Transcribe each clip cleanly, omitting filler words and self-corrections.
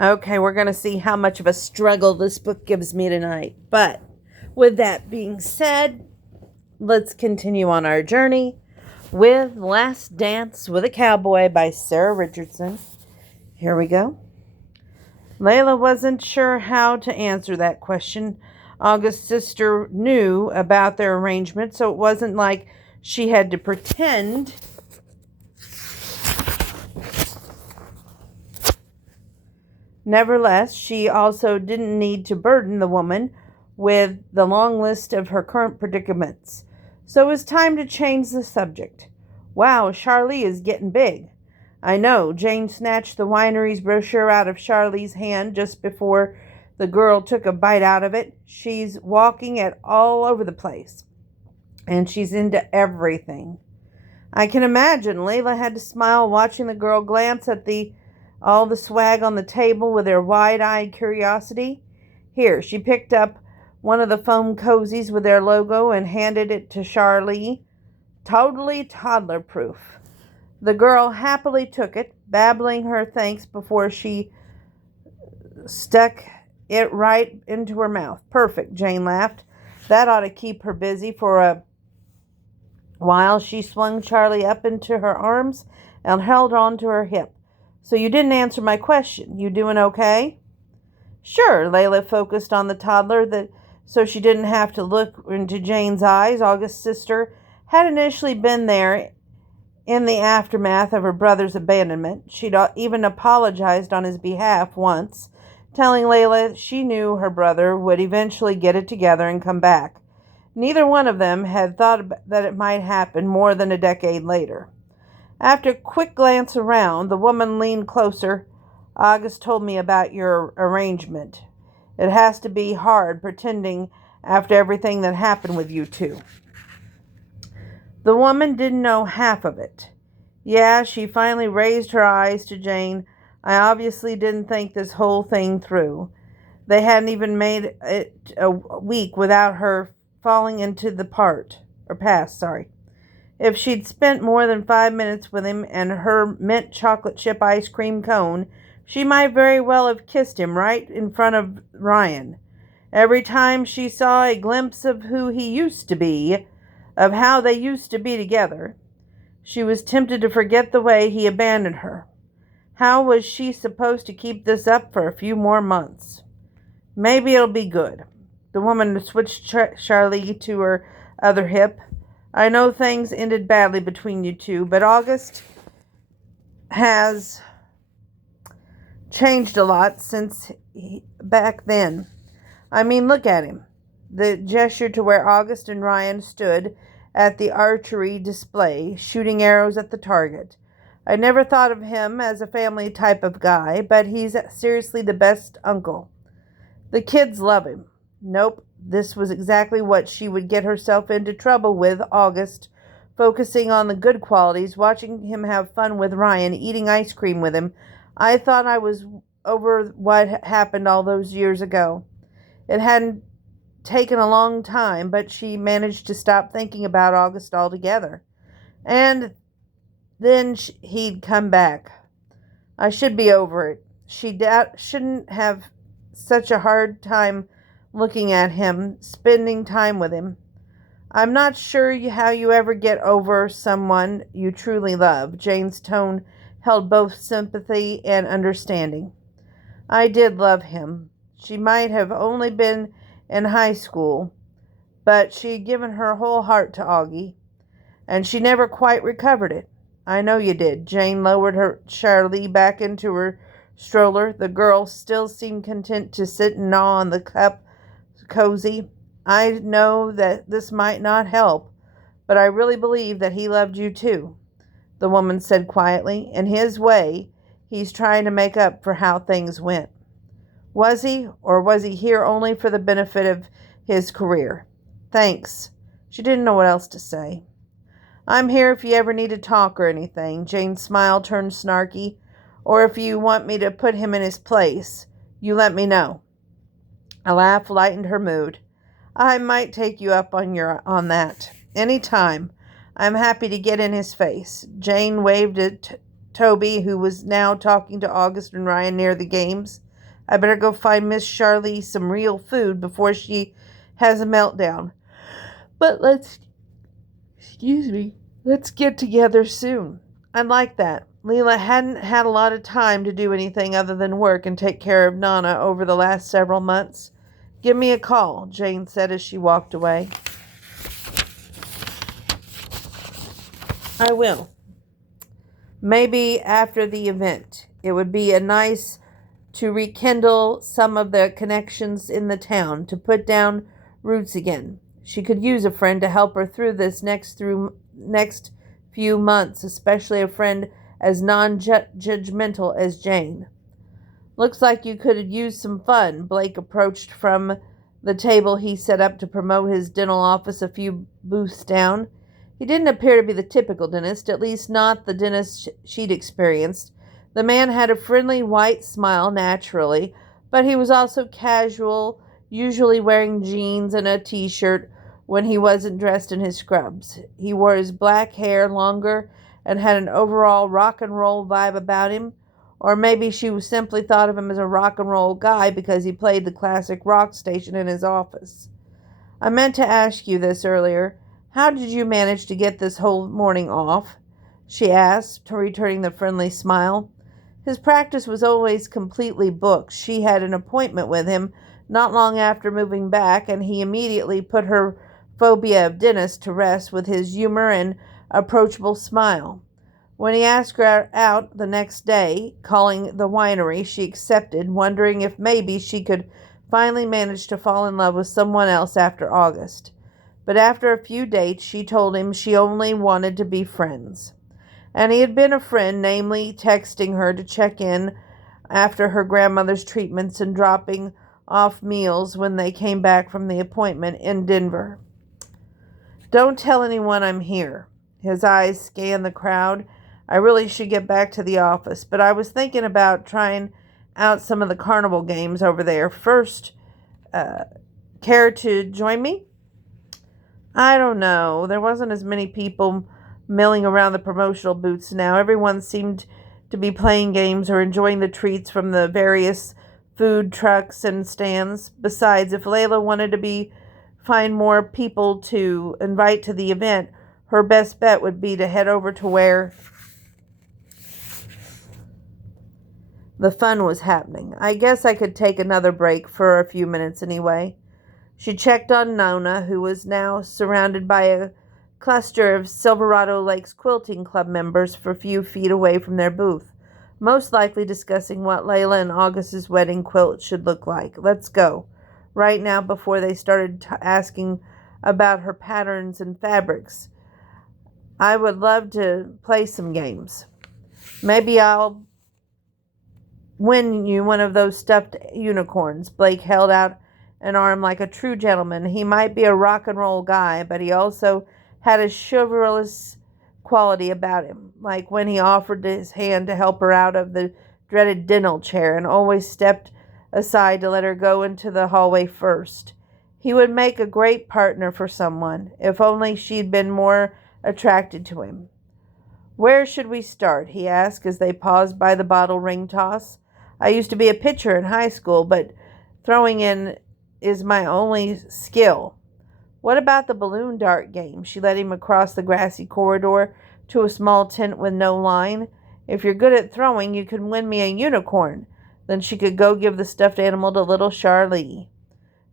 Okay, we're going to see how much of a struggle this book gives me tonight. But with that being said, let's continue on our journey with Last Dance with a Cowboy by Sara Richardson. Here we go. Layla wasn't sure how to answer that question. August's sister knew about their arrangement, so it wasn't like she had to pretend. Nevertheless, she also didn't need to burden the woman with the long list of her current predicaments. So it was time to change the subject. Wow, Charlie is getting big. I know. Jane snatched the winery's brochure out of Charlie's hand just before the girl took a bite out of it. She's walking it all over the place, and she's into everything. I can imagine. Layla had to smile watching the girl glance at all the swag on the table with her wide-eyed curiosity. Here, she picked up one of the foam cozies with their logo and handed it to Charlie. Totally toddler-proof. The girl happily took it, babbling her thanks before she stuck it right into her mouth. Perfect, Jane laughed. That ought to keep her busy for a while. She swung Charlie up into her arms and held on to her hip. So you didn't answer my question. You doing okay? Sure, Layla focused on the toddler so she didn't have to look into Jane's eyes. August's sister had initially been there in the aftermath of her brother's abandonment. She'd even apologized on his behalf once, telling Layla she knew her brother would eventually get it together and come back. Neither one of them had thought that it might happen more than a decade later. After a quick glance around, the woman leaned closer. August told me about your arrangement. It has to be hard pretending after everything that happened with you two. The woman didn't know half of it. Yeah, she finally raised her eyes to Jane. I obviously didn't think this whole thing through. They hadn't even made it a week without her falling into the past. If she'd spent more than 5 minutes with him and her mint chocolate chip ice cream cone, she might very well have kissed him right in front of Ryan. Every time she saw a glimpse of who he used to be, of how they used to be together, she was tempted to forget the way he abandoned her. How was she supposed to keep this up for a few more months? Maybe it'll be good. The woman switched Charlie to her other hip. I know things ended badly between you two, but August has changed a lot since back then. I mean, look at him. The gesture to where August and Ryan stood at the archery display, shooting arrows at the target. I never thought of him as a family type of guy, but he's seriously the best uncle. The kids love him. Nope, this was exactly what she would get herself into trouble with. August, focusing on the good qualities, watching him have fun with Ryan, eating ice cream with him. I thought I was over what happened all those years ago. It hadn't taken a long time, but she managed to stop thinking about August altogether. And then he'd come back. I should be over it. She shouldn't have such a hard time looking at him, spending time with him. I'm not sure how you ever get over someone you truly love. Jane's tone held both sympathy and understanding. I did love him. She might have only been in high school, but she had given her whole heart to Augie, and she never quite recovered it. I know you did. Jane lowered her Charlie back into her stroller. The girl still seemed content to sit and gnaw on the cup cozy. I know that this might not help, but I really believe that he loved you too, the woman said quietly. In his way, he's trying to make up for how things went. Was he, or was he here only for the benefit of his career? Thanks. She didn't know what else to say. I'm here if you ever need to talk or anything. Jane's smile turned snarky. Or if you want me to put him in his place, you let me know. A laugh lightened her mood. I might take you up on that. Any time. I'm happy to get in his face. Jane waved at Toby, who was now talking to August and Ryan near the games. I better go find Miss Charlie some real food before she has a meltdown. But let's get together soon. I'd like that. Leela hadn't had a lot of time to do anything other than work and take care of Nana over the last several months. Give me a call, Jane said as she walked away. I will. Maybe after the event. It would be nice to rekindle some of the connections in the town, to put down roots again. She could use a friend to help her through this next few months, especially a friend as non-judgmental as Jane. Looks like you could use some fun, Blake approached from the table he set up to promote his dental office a few booths down. He didn't appear to be the typical dentist, at least not the dentist she'd experienced. The man had a friendly white smile naturally, but he was also casual, usually wearing jeans and a t-shirt when he wasn't dressed in his scrubs. He wore his black hair longer and had an overall rock and roll vibe about him. Or maybe she simply thought of him as a rock and roll guy because he played the classic rock station in his office. I meant to ask you this earlier. How did you manage to get this whole morning off? She asked, returning the friendly smile. His practice was always completely booked. She had an appointment with him not long after moving back, and he immediately put her phobia of dentists to rest with his humor and approachable smile. When he asked her out the next day, calling the winery, she accepted, wondering if maybe she could finally manage to fall in love with someone else after August. But after a few dates, she told him she only wanted to be friends. And he had been a friend, namely texting her to check in after her grandmother's treatments and dropping off meals when they came back from the appointment in Denver. Don't tell anyone I'm here. His eyes scanned the crowd. I really should get back to the office, but I was thinking about trying out some of the carnival games over there. First, care to join me? I don't know. There wasn't as many people milling around the promotional booths now. Everyone seemed to be playing games or enjoying the treats from the various food trucks and stands. Besides, if Layla wanted to find more people to invite to the event, her best bet would be to head over to where the fun was happening. I guess I could take another break for a few minutes anyway. She checked on Nona, who was now surrounded by a cluster of Silverado Lakes Quilting Club members a few feet away from their booth, most likely discussing what Layla and August's wedding quilt should look like. Let's go. Right now, before they started asking about her patterns and fabrics. I would love to play some games. Maybe I'll win you one of those stuffed unicorns. Blake held out an arm like a true gentleman. He might be a rock and roll guy, but he also had a chivalrous quality about him, like when he offered his hand to help her out of the dreaded dental chair and always stepped aside to let her go into the hallway first. He would make a great partner for someone, if only she'd been more attracted to him. Where should we start? He asked as they paused by the bottle ring toss. I used to be a pitcher in high school, but throwing in is my only skill. What about the balloon dart game? She led him across the grassy corridor to a small tent with no line. If you're good at throwing, you can win me a unicorn. Then she could go give the stuffed animal to little Charlie.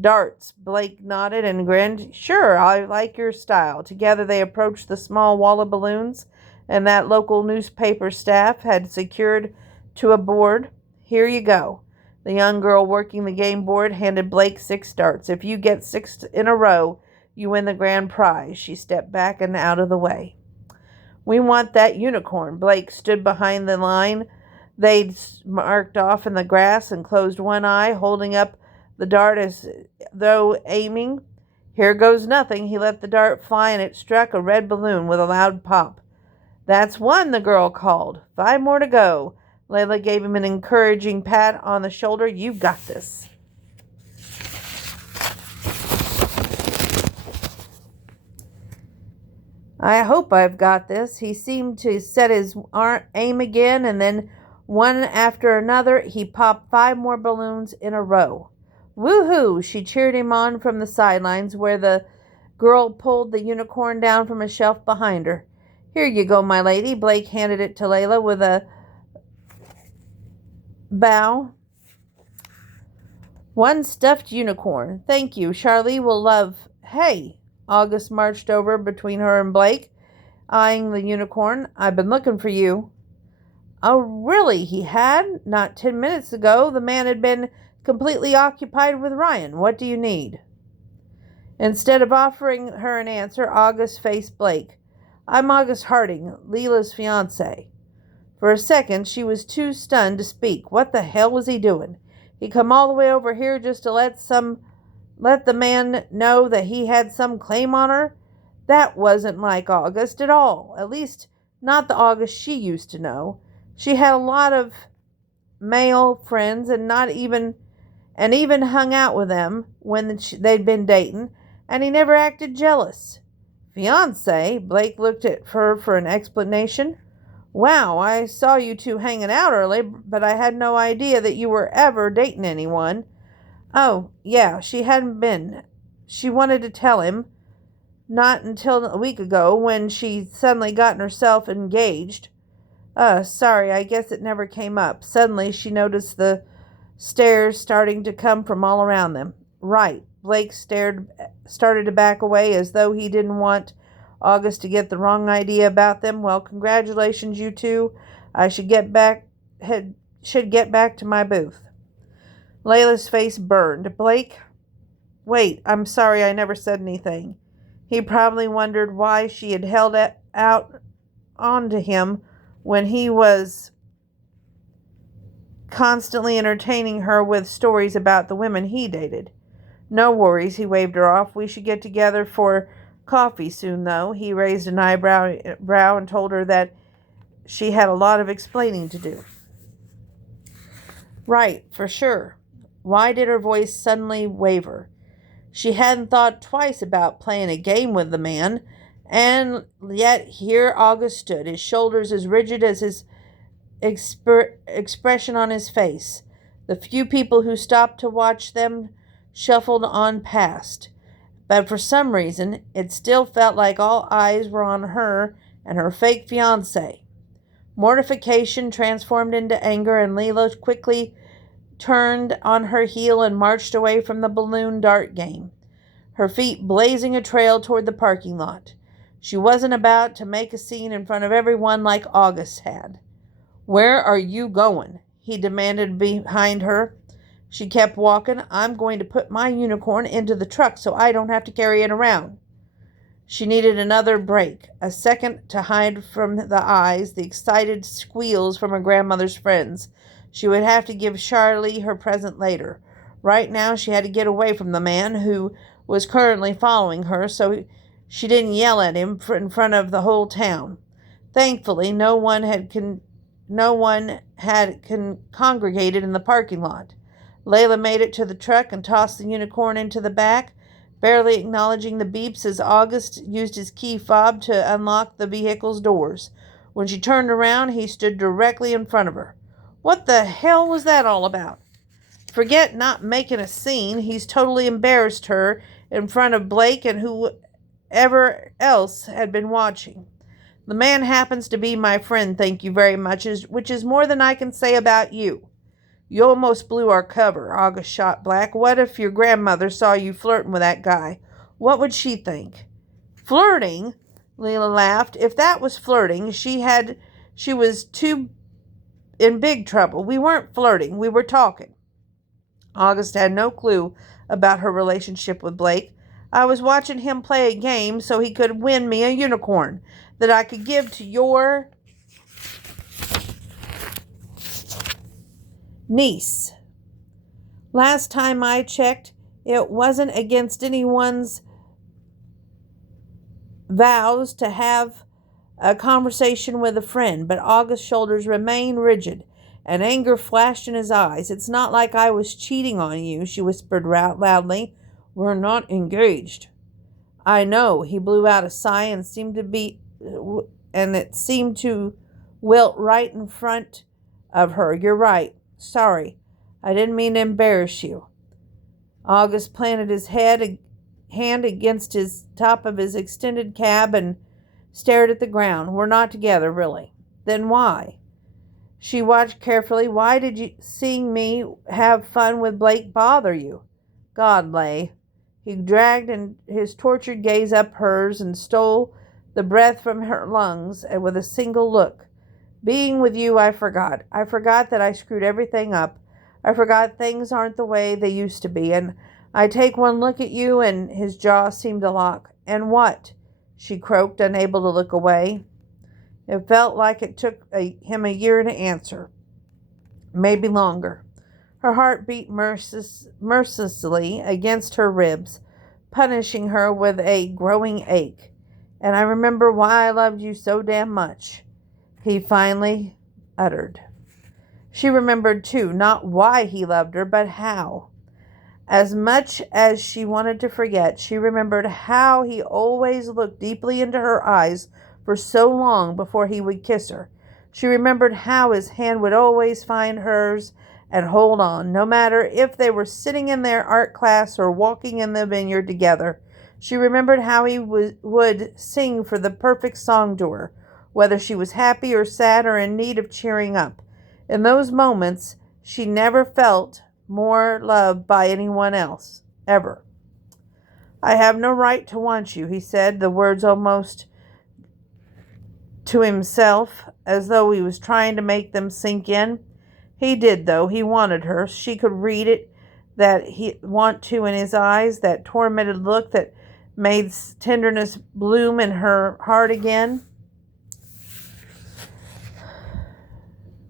Darts. Blake nodded and grinned. Sure, I like your style. Together they approached the small wall of balloons, and that local newspaper staff had secured to a board. Here you go. The young girl working the game board handed Blake 6 darts. If you get 6 in a row, you win the grand prize. She stepped back and out of the way. We want that unicorn. Blake stood behind the line they'd marked off in the grass and closed one eye, holding up the dart as though aiming. Here goes nothing. He let the dart fly and it struck a red balloon with a loud pop. That's one, the girl called. 5 more to go. Layla gave him an encouraging pat on the shoulder. You've got this. I hope I've got this. He seemed to set his aim again and then One after another, he popped 5 more balloons in a row. Woohoo! She cheered him on from the sidelines where the girl pulled the unicorn down from a shelf behind her. Here you go, my lady. Blake handed it to Layla with a bow. One stuffed unicorn. Thank you. Charlie will love. Hey! August marched over between her and Blake, eyeing the unicorn. I've been looking for you. Oh, really? He had? Not 10 minutes ago, the man had been completely occupied with Ryan. What do you need? Instead of offering her an answer, August faced Blake. I'm August Harding, Leela's fiancé. For a second, she was too stunned to speak. What the hell was he doing? He come all the way over here just to let the man know that he had some claim on her? That wasn't like August at all. At least, not the August she used to know. She had a lot of male friends and even hung out with them when they'd been dating, and he never acted jealous. Fiancé? Blake looked at her for an explanation. Wow, I saw you two hanging out early, but I had no idea that you were ever dating anyone. Oh, yeah, she hadn't been. She wanted to tell him, not until a week ago when she suddenly gotten herself engaged. Sorry, I guess it never came up. Suddenly she noticed the stares starting to come from all around them. Right. Blake started to back away as though he didn't want August to get the wrong idea about them. Well, congratulations, you two. I should get back to my booth. Layla's face burned. Blake, wait, I'm sorry I never said anything. He probably wondered why she had held out onto him when he was constantly entertaining her with stories about the women he dated. No worries, he waved her off. We should get together for coffee soon, though. He raised an eyebrow and told her that she had a lot of explaining to do. Right, for sure. Why did her voice suddenly waver? She hadn't thought twice about playing a game with the man, and yet here August stood, his shoulders as rigid as his expression on his face. The few people who stopped to watch them shuffled on past, but for some reason it still felt like all eyes were on her and her fake fiancé. Mortification transformed into anger, and Leela quickly turned on her heel and marched away from the balloon dart game, her feet blazing a trail toward the parking lot. She wasn't about to make a scene in front of everyone like August had. Where are you going? He demanded behind her. She kept walking. I'm going to put my unicorn into the truck so I don't have to carry it around. She needed another break, a second to hide from the eyes the excited squeals from her grandmother's friends. She would have to give Charlie her present later. Right now she had to get away from the man who was currently following her so she didn't yell at him in front of the whole town. Thankfully, no one had congregated in the parking lot. Layla made it to the truck and tossed the unicorn into the back, barely acknowledging the beeps as August used his key fob to unlock the vehicle's doors. When she turned around, he stood directly in front of her. What the hell was that all about? Forget not making a scene. He's totally embarrassed her in front of Blake and whoever else had been watching. The man happens to be my friend, thank you very much, which is more than I can say about you. You almost blew our cover, August shot back. What if your grandmother saw you flirting with that guy? What would she think? Flirting? Leela laughed. If that was flirting, she was too in big trouble. We weren't flirting. We were talking. August had no clue about her relationship with Blake. I was watching him play a game so he could win me a unicorn that I could give to your niece. Last time I checked, it wasn't against anyone's vows to have a conversation with a friend, but August's shoulders remained rigid, and anger flashed in his eyes. It's not like I was cheating on you, she whispered loudly. We're not engaged. I know. He blew out a sigh and it seemed to wilt right in front of her. You're right. Sorry. I didn't mean to embarrass you. August planted his hand against his top of his extended cab and stared at the ground. We're not together, really. Then why? She watched carefully. Why did you seeing me have fun with Blake bother you? God lay. He dragged his tortured gaze up hers and stole the breath from her lungs and with a single look. Being with you, I forgot. I forgot that I screwed everything up. I forgot things aren't the way they used to be. And I take one look at you and his jaw seemed to lock. And what? She croaked, unable to look away. It felt like it took him a year to answer. Maybe longer. Her heart beat mercilessly against her ribs, punishing her with a growing ache. And I remember why I loved you so damn much, he finally uttered. She remembered, too, not why he loved her, but how. As much as she wanted to forget, she remembered how he always looked deeply into her eyes for so long before he would kiss her. She remembered how his hand would always find hers and hold on, no matter if they were sitting in their art class or walking in the vineyard together. She remembered how he would sing for the perfect song to her, whether she was happy or sad or in need of cheering up. In those moments, she never felt more loved by anyone else, ever. I have no right to want you, he said, the words almost to himself, as though he was trying to make them sink in. He did, though. He wanted her. She could read it, that he want to in his eyes, that tormented look that made tenderness bloom in her heart again.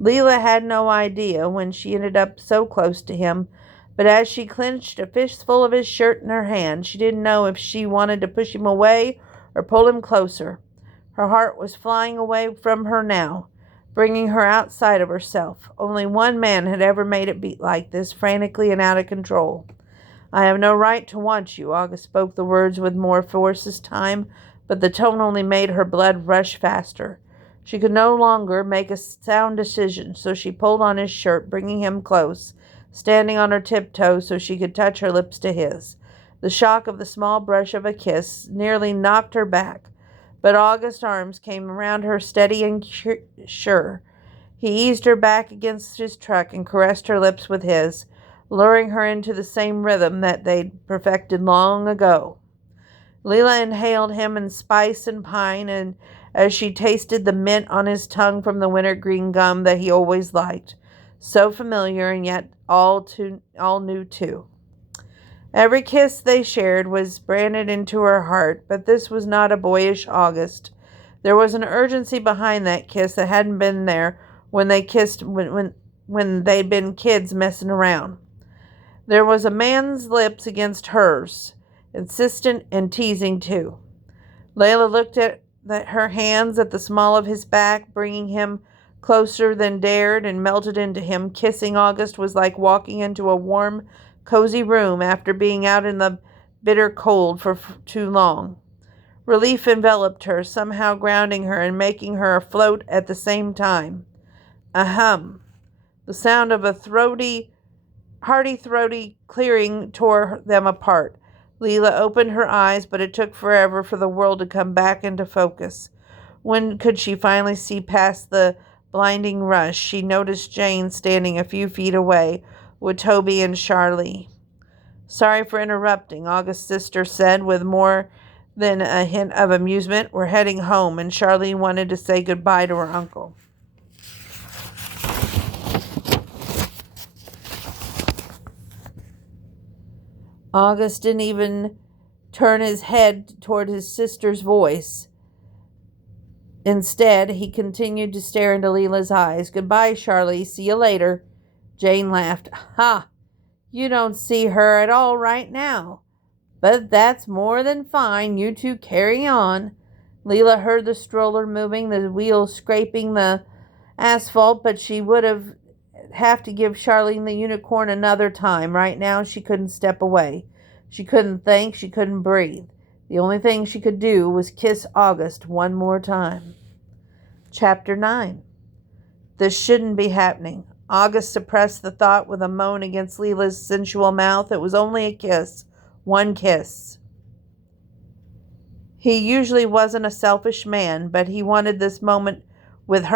Leela had no idea when she ended up so close to him, but as she clenched a fistful of his shirt in her hand, she didn't know if she wanted to push him away or pull him closer. Her heart was flying away from her now, bringing her outside of herself. Only one man had ever made it beat like this, frantically and out of control. I have no right to want you. August spoke the words with more force this time, but the tone only made her blood rush faster. She could no longer make a sound decision, so she pulled on his shirt, bringing him close, standing on her tiptoes so she could touch her lips to his. The shock of the small brush of a kiss nearly knocked her back, but August's arms came around her steady and sure. He eased her back against his truck and caressed her lips with his, luring her into the same rhythm that they'd perfected long ago. Leela inhaled him in spice and pine, and as she tasted the mint on his tongue from the wintergreen gum that he always liked, so familiar and yet all new too. Every kiss they shared was branded into her heart, but this was not a boyish August. There was an urgency behind that kiss that hadn't been there when they kissed when they'd been kids messing around. There was a man's lips against hers, insistent and teasing too. Layla looked at her hands at the small of his back, bringing him closer than dared, and melted into him. Kissing August was like walking into a warm, cozy room after being out in the bitter cold for too long. Relief enveloped her, somehow grounding her and making her afloat at the same time. A hum. The sound of a hearty throaty clearing tore them apart. Leela opened her eyes, but it took forever for the world to come back into focus. When could she finally see past the blinding rush? She noticed Jane standing a few feet away with Toby and Charlie. Sorry for interrupting, August's sister said with more than a hint of amusement. We're heading home, and Charlie wanted to say goodbye to her uncle. August didn't even turn his head toward his sister's voice. Instead, he continued to stare into Leela's eyes. Goodbye, Charlie. See you later. Jane laughed. Ha! You don't see her at all right now. But that's more than fine. You two carry on. Leela heard the stroller moving, the wheels scraping the asphalt, but she would have to give Charlene the unicorn another time. Right now, she couldn't step away. She couldn't think. She couldn't breathe. The only thing she could do was kiss August one more time. Chapter 9. This shouldn't be happening. August suppressed the thought with a moan against Leela's sensual mouth. It was only a kiss. One kiss. He usually wasn't a selfish man, but he wanted this moment with her.